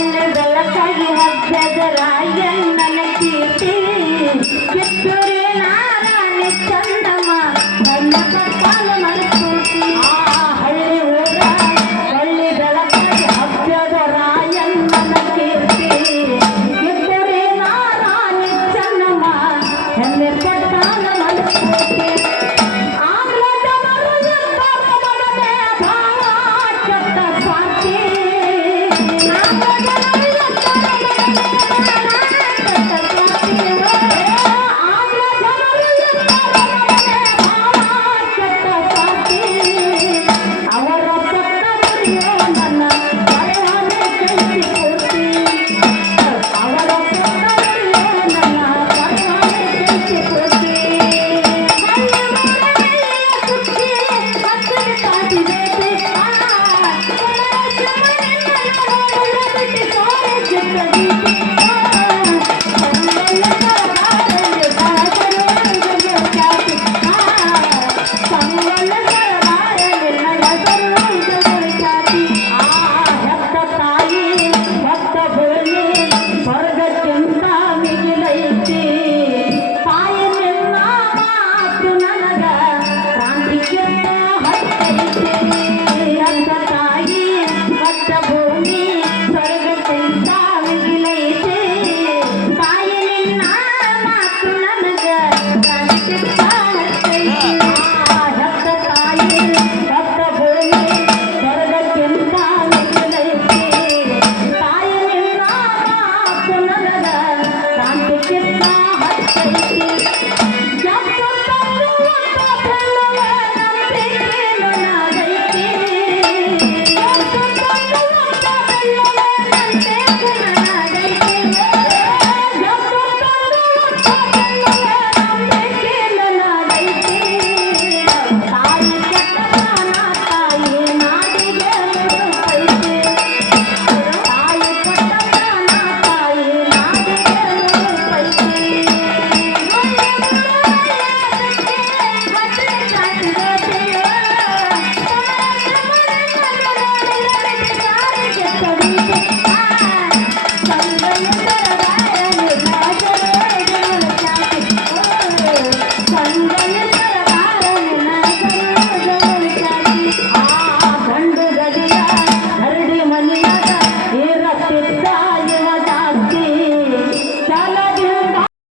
ಹಳ್ಳಿ ಬೆಳಕಾಗಿ ಹಬ್ಬದ ರಾಯಣ್ಣನ ಕೀರ್ತಿ